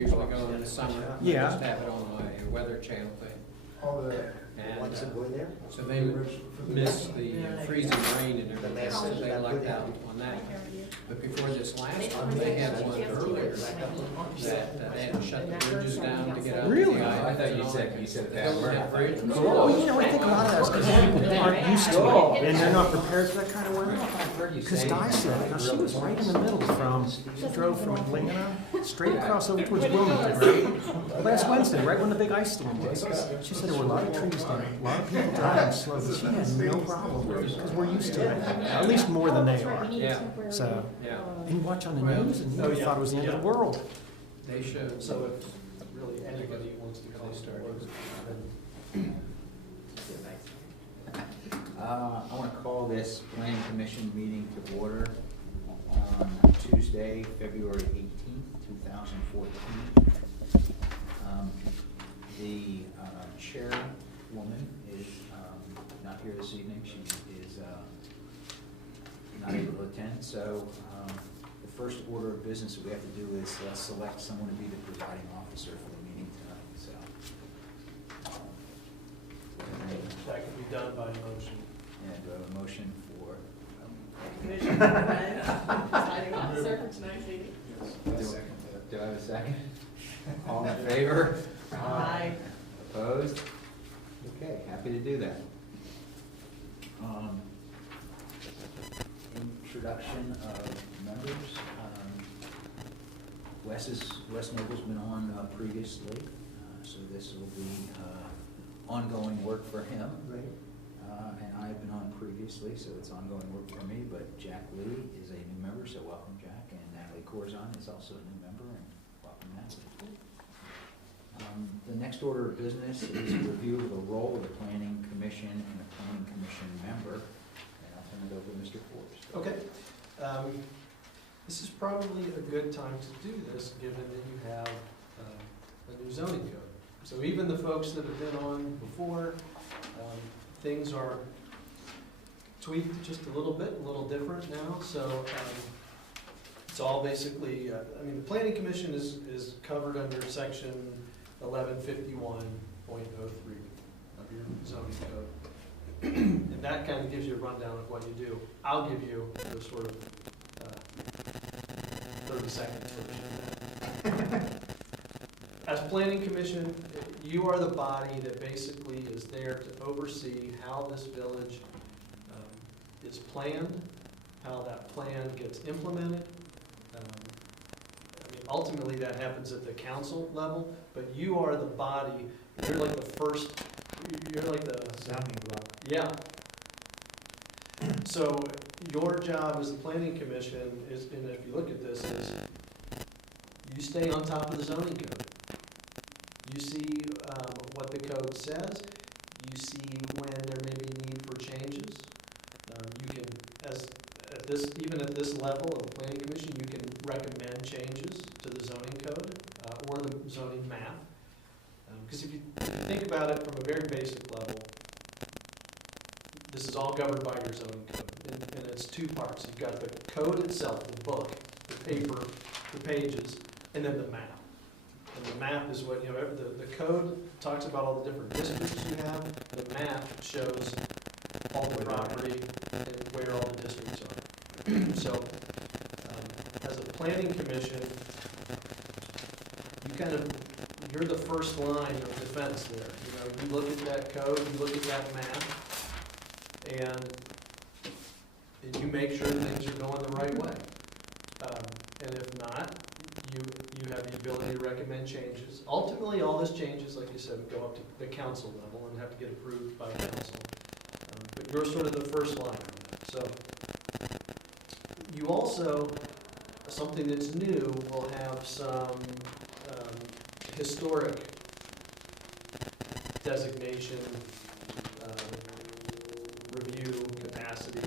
Usually go in the summer. Yeah. I just have it on my weather channel thing. All the And ones that go there? so they miss the freezing rain and everything, so they lucked out on that. But before this last one, they had one earlier that they had to shut the bridges down to get out. Really? I thought you said that. Well, you know, I think a lot of that's because people aren't used to it, and they're not prepared for that kind of weather. Because Di said, now she was right in the middle she drove from Atlanta straight across over towards Wilmington, right? Last Wednesday, right when the big ice storm hit. She said there were a lot of trees there, a lot of people driving slow, but she had no problem with it, because we're used to it, at least more than they are. Yeah. So, Yeah. and you watch on the news, and you thought it was the end of the world. They should. So if really anybody wants to come start. I want to call this planning commission meeting to order on Tuesday, February 18th, 2014. The chairwoman is not here this evening. She is not able to attend. So the first order of business that we have to do is select someone to be the presiding officer for the meeting tonight. So That can be done by motion. and do I have a motion for? Deciding officer for tonight's meeting. Do I have a second? All in favor? Aye. Opposed? Okay, happy to do that. Introduction of members. Wes Noble's been on previously, so this will be ongoing work for him. Right. And I've been on previously, so it's ongoing work for me, but Jack Lee is a new member, so welcome, Jack. And Natalie Corzon is also a new member, and welcome, Natalie. The next order of business is a review of the role of the Planning Commission and a Planning Commission member. And I'll turn it over to Mr. Forbes. Okay. This is probably a good time to do this, given that you have a new zoning code. So even the folks that have been on before, things are tweaked just a little bit, a little different now. So it's all basically, I mean, the Planning Commission is covered under section 1151.03 of your zoning code. And that kind of gives you a rundown of what you do. I'll give you the sort of 30 seconds version. As Planning Commission, you are the body that basically is there to oversee how this village is planned, how that plan gets implemented. I mean, ultimately that happens at the council level, but you are the body, you're like the first, you're like the Sounding block. yeah. So your job as the Planning Commission is, and if you look at this, is you stay on top of the zoning code. You see what the code says. You see when there may be need for changes. You can, even at this level of the Planning Commission, you can recommend changes to the zoning code or the zoning map. Because if you think about it from a very basic level, this is all governed by your zoning code, and it's two parts. You've got the code itself, the book, the paper, the pages, and then the map. And the map is what, you know, the code talks about all the different districts you have. The map shows all the property and where all the districts are. So, as a planning commission, you're the first line of defense there. You know, you look at that code, you look at that map, and you make sure things are going the right way. And if not, you have the ability to recommend changes. Ultimately, all this changes, like you said, would go up to the council level and have to get approved by council. But you're sort of the first line on that. So you also, something that's new, will have some historic designation, review capacity.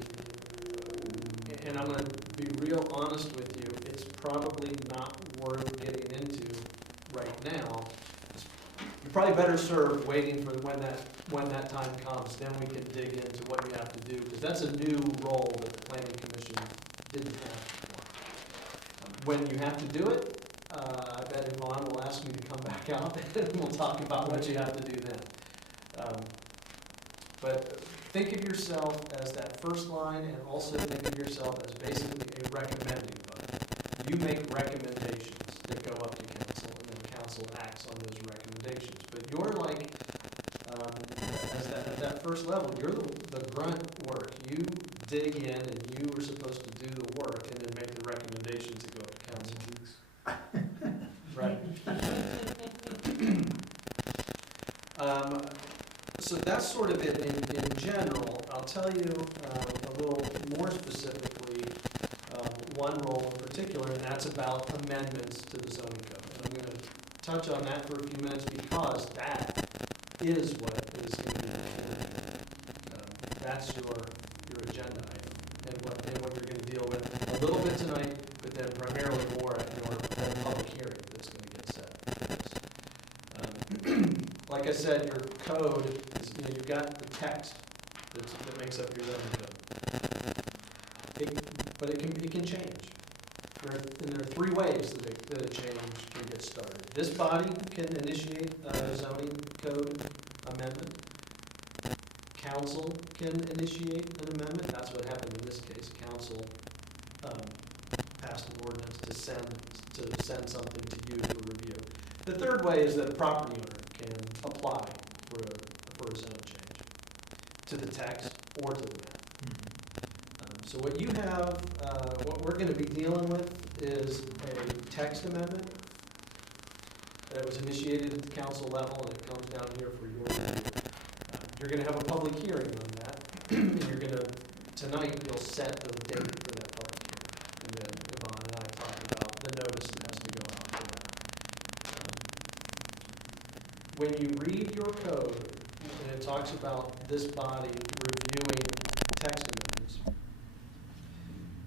And I'm going to be real honest with you, it's probably not worth getting into right now. You're probably better served waiting for when that time comes. Then we can dig into what you have to do, because that's a new role that the Planning Commission didn't have before. When you have to do it, I've Ed and Vaughn will ask you to come back out, and we'll talk about what you have to do then. But think of yourself as that first line, and also think of yourself as basically a recommending body. You make recommendations that go up to council, and then council acts on those recommendations. But you're like, at that first level, you're the grunt work. You dig in, and you are supposed to do the work, and then make the recommendations that go up to council. Right. So that's sort of it in general. I'll tell you a little more specifically one role in particular, and that's about amendments to the zoning code. And I'm going to touch on that for a few minutes because that is what is going to be that's your agenda item and what you're going to deal with a little bit tonight, but then primarily more at your public hearing that's going to get set. Like I said, your code is, you've got the text that makes up your zoning code. But it can change. And there are three ways that a change can get started. This body can initiate a zoning code amendment. Council can initiate an amendment. That's what happened in this case. Council passed an ordinance to send something to you for review. The third way is that a property owner can apply for a zone change to the text or to the map. So what you have, what we're going to be dealing with is a text amendment that was initiated at the council level, and it comes down here for your review. You're going to have a public hearing on that, and you're going to, tonight, you'll set the date for that public hearing. And then Yvonne and I talked about the notice that has to go out for that. When you read your code, and it talks about this body reviewing text amendments,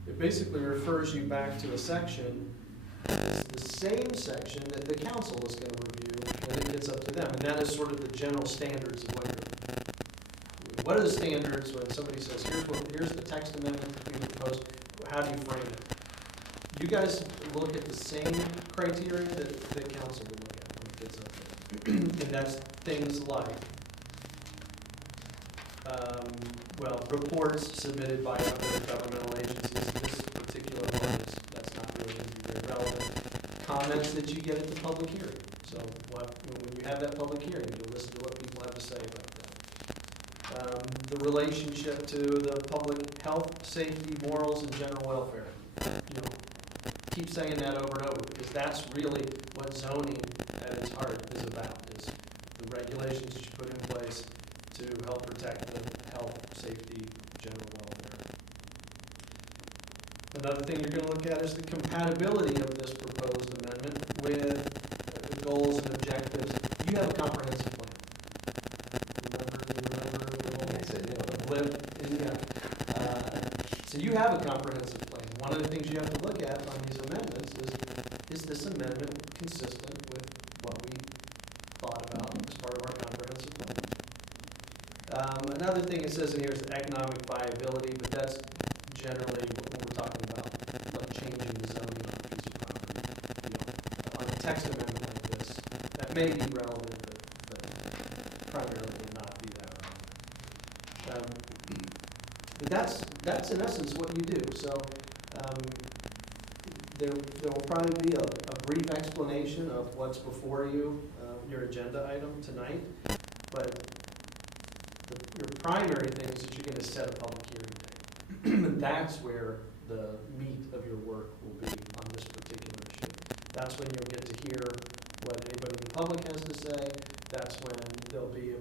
it basically refers you back to a section. It's the same section that the council is going to review when it gets up to them. And that is sort of the general standards of what are the standards when somebody says, here's the text amendment that we proposed, how do you frame it? You guys look at the same criteria that council will look at when it gets up there. And that's things like, reports submitted by other governmental agencies. This particular one, that's not really going to be very relevant. Comments that you get at the public hearing. So when you have that public hearing, you'll listen to what people have to say about that. The relationship to the public health, safety, morals, and general welfare. Keep saying that over and over because that's really what zoning at its heart is about, is the regulations that you put in place to help protect the health, safety, general welfare. Another thing you're going to look at is the compatibility of this proposed amendment with the goals and objectives. You have a comprehensive plan. Remember the blip? So you have a comprehensive plan. One of the things you have to look at on these amendments is this amendment consistent with what we thought about as part of our comprehensive plan? Another thing it says in here is economic viability, but that's generally when we're talking about like changing the zoning on a piece of property. On a text amendment like this, that may be relevant, but primarily will not be that relevant. But that's in essence what you do. So there will probably be a brief explanation of what's before you, your agenda item tonight, but your primary thing is that you're going to set a public hearing date. And that's where the meat of your work will be on this particular issue. That's when you'll get to hear what anybody in the public has to say. That's when there'll be,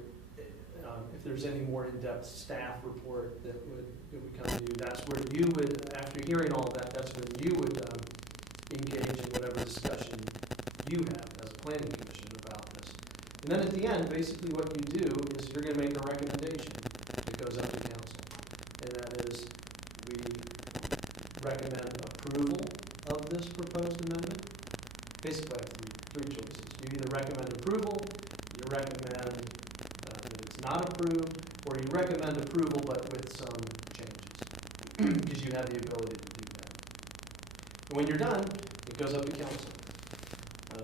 if there's any more in-depth staff report that would come to you, that's where you would, after hearing all of that, that's when you would engage in whatever discussion you have as a planning commission about this. And then at the end, basically what you do is you're going to make a recommendation that goes up to council. And that is, we recommend approval of this proposed amendment. Basically, I have three choices. You either recommend approval, you recommend that it's not approved, or you recommend approval but with some changes. Because you have the ability to do that. And when you're done, it goes up to council. And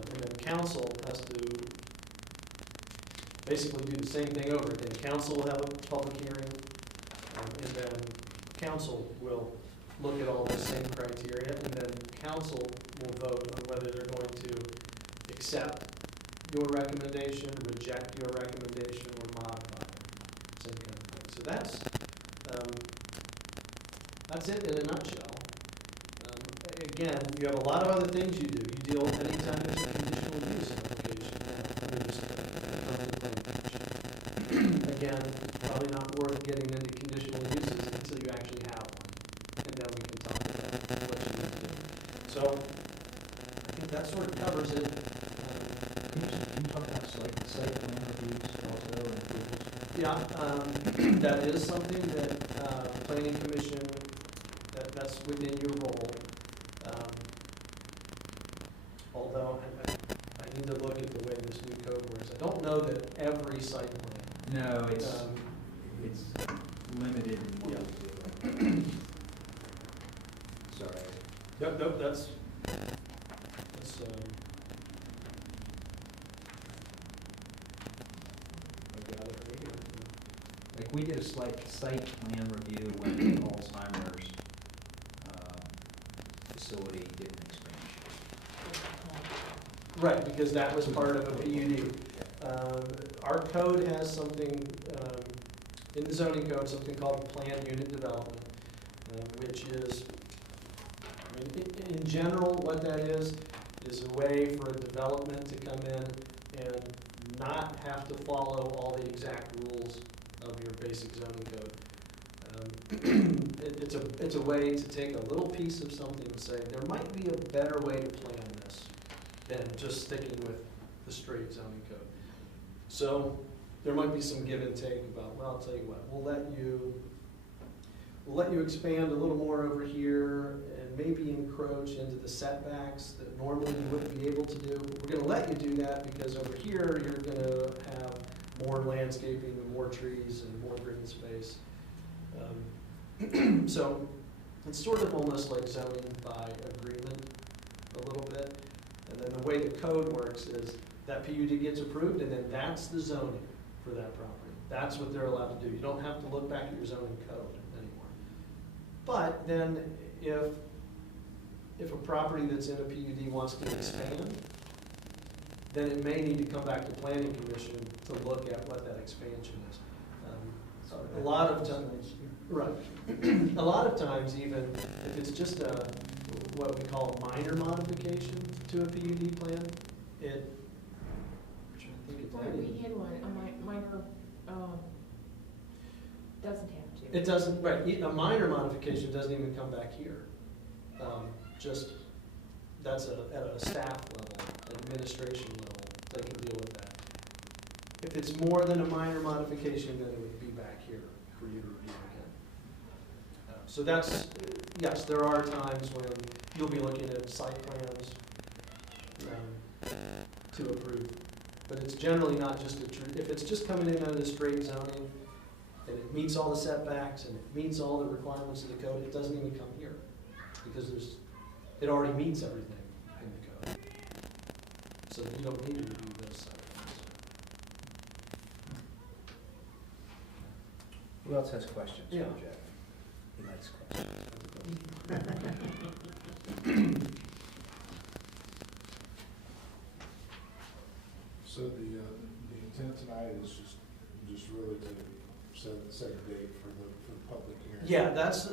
council has to basically do the same thing over again. Council will have a public hearing, and then council will look at all the same criteria, and then council will vote on whether they're going to accept your recommendation, reject your recommendation, or modify it. Same kind of thing. So that's it in a nutshell. Again, you have a lot of other things you do. You deal anytime there's a conditional use application. Again, probably not worth getting into conditional uses until you actually have one, and then we can talk about what you need to do. So I think that sort of covers it. Can you talk about site plan reviews also and approvals? Yeah, that is something that planning commission, that's within your role. Although I need to look at the way this new code works. I don't know that every site plan. No, it's limited in what Yeah. we do. Sorry. Nope, that's I got it right here. Like, we did a site plan review when the Alzheimer's facility did an expansion. Right, because that was part of a PUD. Our code has something, in the zoning code, something called planned unit development, which is, I mean, in general, what that is a way for a development to come in and not have to follow all the exact rules of your basic zoning code. It's a way to take a little piece of something and say, there might be a better way to plan this than just sticking with the straight zoning code. So there might be some give and take about, well, I'll tell you what, we'll let you expand a little more over here and maybe encroach into the setbacks that normally you wouldn't be able to do. We're gonna let you do that because over here, you're gonna have more landscaping and more trees and more green space. So it's sort of almost like zoning by agreement a little bit. And then the way the code works is that PUD gets approved, and then that's the zoning for that property. That's what they're allowed to do. You don't have to look back at your zoning code anymore. But then if a property that's in a PUD wants to expand, then it may need to come back to planning commission to look at what that expansion is. A lot of times, right. A lot of times, even if it's just what we call a minor modification to a PUD plan, I think it's Right, we had one, a minor, doesn't have to. it doesn't, right, a minor modification doesn't even come back here. Just, that's at a staff level, administration level, they can deal with that. If it's more than a minor modification, then it would be back here for you to review again. So that's, yes, there are times when you'll be looking at site plans to approve. But it's generally not just if it's just coming in under the straight zoning, and it meets all the setbacks, and it meets all the requirements of the code, it doesn't even come here. Because it already meets everything in the code. So you don't need to review those site plans. Who else has questions for Yeah. Jeff? He likes questions. So the intent tonight is just really to set a date for the public hearing? Yeah, that's,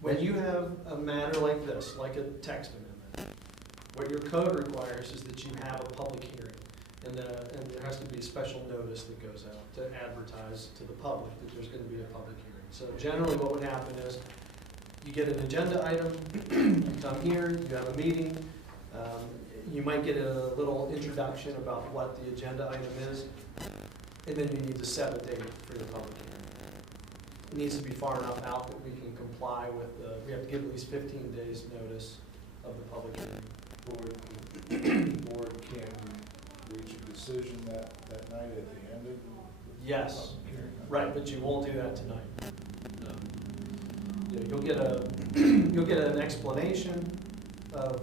when you have a matter like this, like a text amendment, what your code requires is that you have a public hearing. And there has to be a special notice that goes out to advertise to the public that there's gonna be a public hearing. So generally what would happen is, you get an agenda item, you come here, you have a meeting, you might get a little introduction about what the agenda item is, and then you need to set a date for your public hearing. It needs to be far enough out that we can comply with we have to give at least 15 days notice of the public hearing. Board can reach a decision that night at the end of the Yes, public hearing? right, but you won't do that tonight. You'll get an explanation of,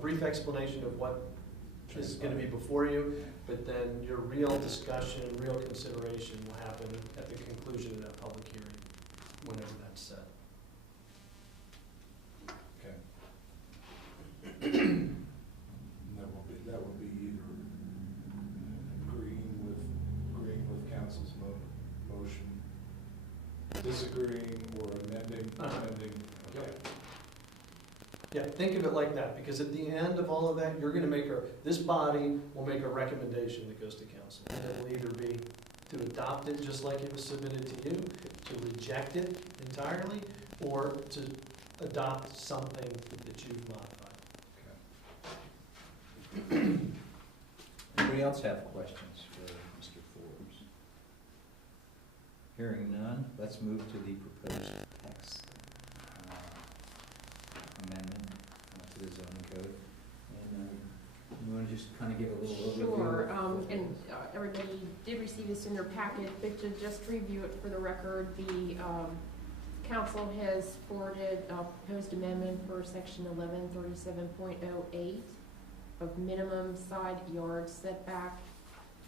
brief explanation of what is gonna be before you, but then your real discussion, real consideration will happen at the conclusion of that public hearing, whenever that's set. Okay. That would be either agreeing with council's motion, disagreeing, or amending. Okay. Yeah, think of it like that, because at the end of all of that, you're gonna this body will make a recommendation that goes to council. And it will either be to adopt it just like it was submitted to you, to reject it entirely, or to adopt something that you've modified. Anybody else have questions for Mr. Forbes? Hearing none, let's move to the proposed text amendment to the zoning code. And you want to just kind of give a little overview? Sure, and everybody did receive this in their packet, but to just review it for the record, the council has forwarded a proposed amendment for section 1137.08 of minimum side yard setback,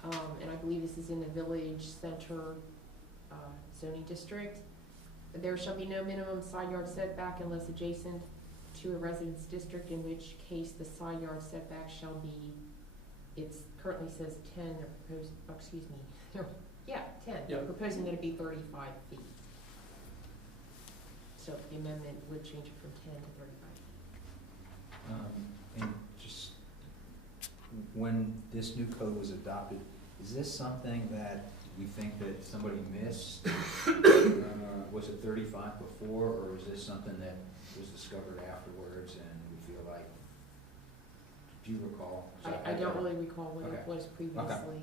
and I believe this is in the village center zoning district. There shall be no minimum side yard setback unless adjacent to a residence district, in which case the side yard setback shall be, it currently says 10, or proposed, oh, excuse me, yeah, 10. Yep. Proposing that it be 35 feet. So the amendment would change it from 10 to 35. And just, when this new code was adopted, is this something that we think that somebody missed? Was it 35 before, or is this something that was discovered afterwards and we feel like, do you recall? I don't really recall what Okay. it was previously.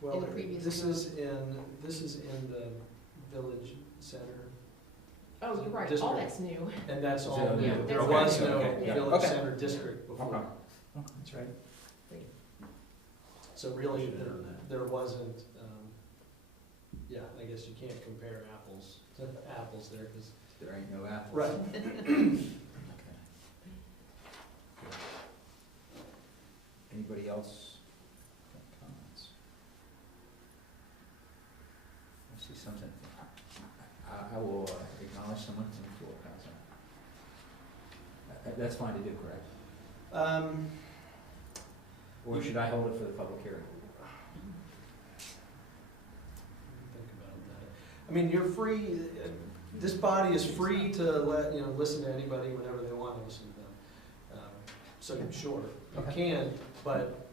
Well, In the previous this code. is in the village center. Oh, you're right, all District. that's new. And that's all, So, new. yeah, There that's was right. no Okay, yeah. village Okay. center district before. Okay. That's right. So really, Should've done that. there wasn't, yeah, I guess you can't compare apples to apples there, because. There ain't no apples. Right. Okay. Anybody else have comments? I see something. I will acknowledge someone from the floor, how's that? That's fine to do, correct? Or should I hold it for the public hearing? Think about that. I mean, you're free, this body is free to listen to anybody whenever they want to listen to them. So sure, you can, but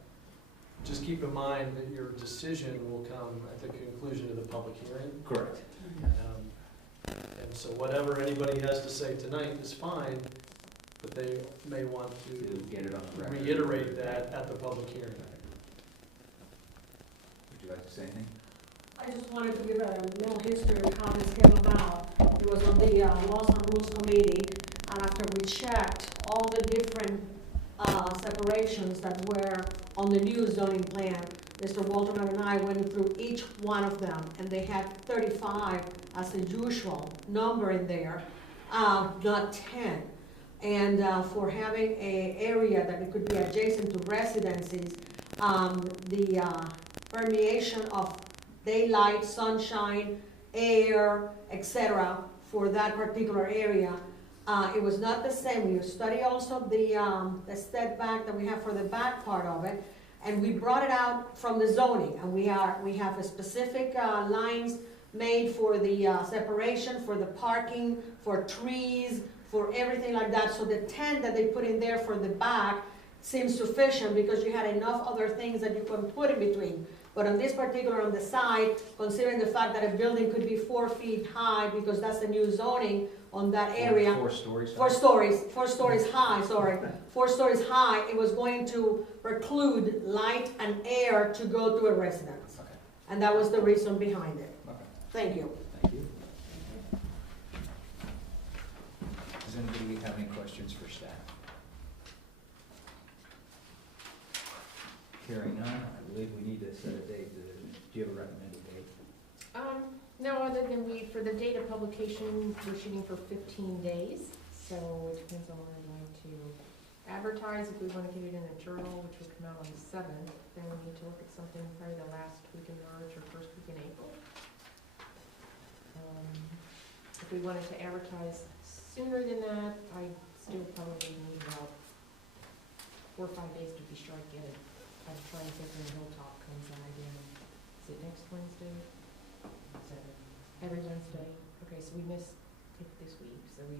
just keep in mind that your decision will come at the conclusion of the public hearing. Correct. And so whatever anybody has to say tonight is fine, but they may want To to get it on the record. reiterate that at the public hearing. Would you like to say anything? I just wanted to give a little history of how this came about. It was on the Laws and Rules Committee, and after we checked all the different separations that were on the new zoning plan, Mr. Walterman and I went through each one of them, and they had 35 as a usual number in there, not 10. And for having an area that it could be adjacent to residences, the permeation of daylight, sunshine, air, etc. for that particular area, it was not the same. We studied also the setback that we have for the back part of it, and we brought it out from the zoning, and we have a specific lines made for the separation, for the parking, for trees, for everything like that. So the 10 that they put in there for the back seems sufficient because you had enough other things that you can put in between. But on this particular, on the side, considering the fact that a building could be 4 feet high, because that's the new zoning on that area. 4 stories? 4 stories high, sorry. 4 stories high, it was going to preclude light and air to go to a residence. Okay. And that was the reason behind it. Okay. Thank you. Thank you. Does anybody have any questions for staff? Hearing none, I believe we need to set a date. Do you have a recommended date? No, other than for the date of publication, we're shooting for 15 days, so it depends on when I'd like to advertise if we want to get it in a journal, which will come out on the 7th, then we need to look at something probably the last week in March or first week in April. If we wanted to advertise sooner than that, I still probably need about 4 or 5 days to be sure I get it. I'm trying to think when Hilltop comes out again. Is it next Wednesday? Every Wednesday. Okay, so we missed it this week, so we,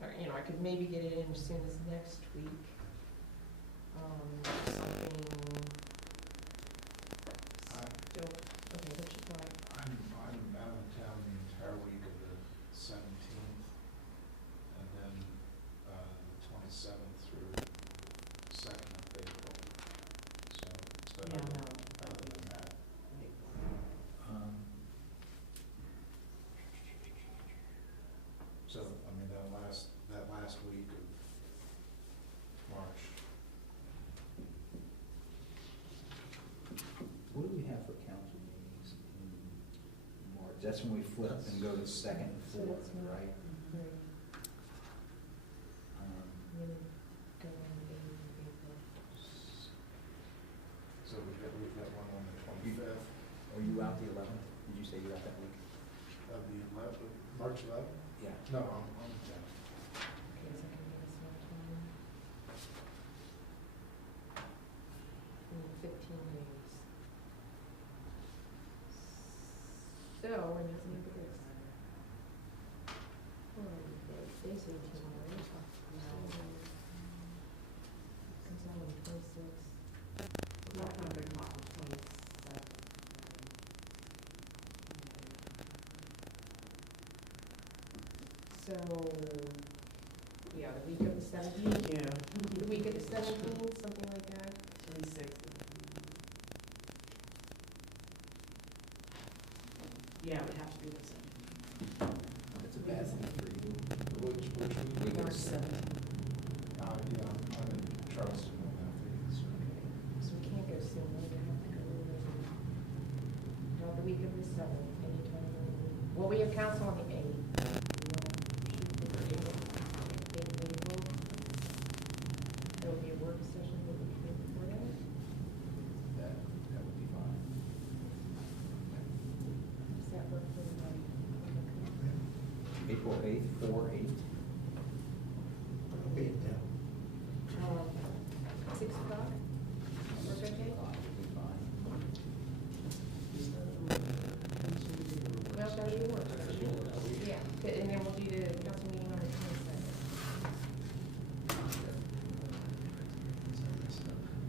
or, you know, I could maybe get it in as soon as next week. Something still, okay, what you thought? I'm out of town the entire week of the 17th, and then the 27th through 2nd of April. So, other than that. So, I mean, that last week of March. What do we have for council meetings in March? That's when we flip and go to second and So fourth, that's not- right? Right. Um, And then go on the day of April. So we've got one on the 25th Are you out the 11th? Did you say you're out that week? of the 11th, March 11th? Yeah. No, I'm down. Okay, is that gonna give us more time? 15 days. So, we're not gonna do this. They say tomorrow. Comes out on the 26th. Not gonna be possible, 27. So, yeah, the week of the 17th, Yeah, the week of the 17th, something like that. 26. Yeah, it would have to be the same. That's a bad thing for you. Which week? Week of March 7th. Yeah, I'm in Charleston on that week, so. So we can't go soon, we have to go the week of the 7th, anytime. Well, we have council on the 8th. There will be a work session the week before that. That would be fine. Does that work for everybody? April 8th, 4/8. 6 o'clock? Work okay? Would be fine. Well, that'll be work. Yeah, and then we'll do the council meeting on the 22nd.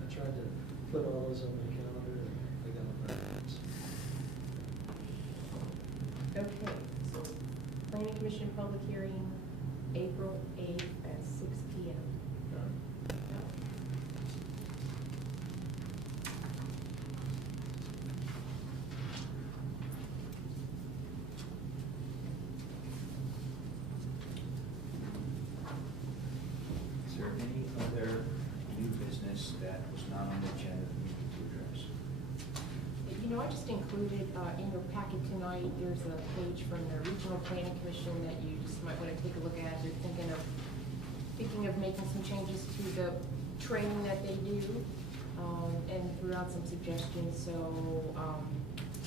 I tried to put all those on my calendar, and I got them backwards. Okay, so planning commission public hearing, April 8th at 6 PM. Is there any other new business that was not on the agenda that we need to address? You know, I just included in your packet tonight, there's a page from the Regional Planning Commission that you just might want to take a look at. They're thinking of making some changes to the training that they do, and threw out some suggestions. So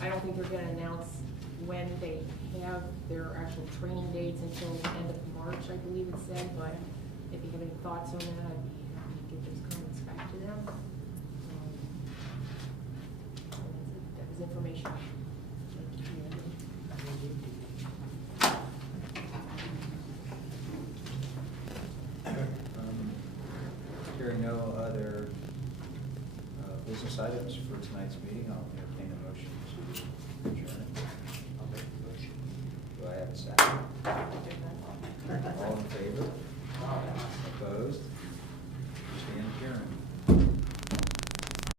I don't think they're going to announce when they have their actual training dates until the end of March, I believe it said. But if you have any thoughts on that, I'd be happy to give those comments back to them. That was information. Hearing no other business items for tonight's meeting, I'll entertain a motion to adjourn. I'll make the motion. Do I have a second? All in favor? Opposed? Stand adjourned.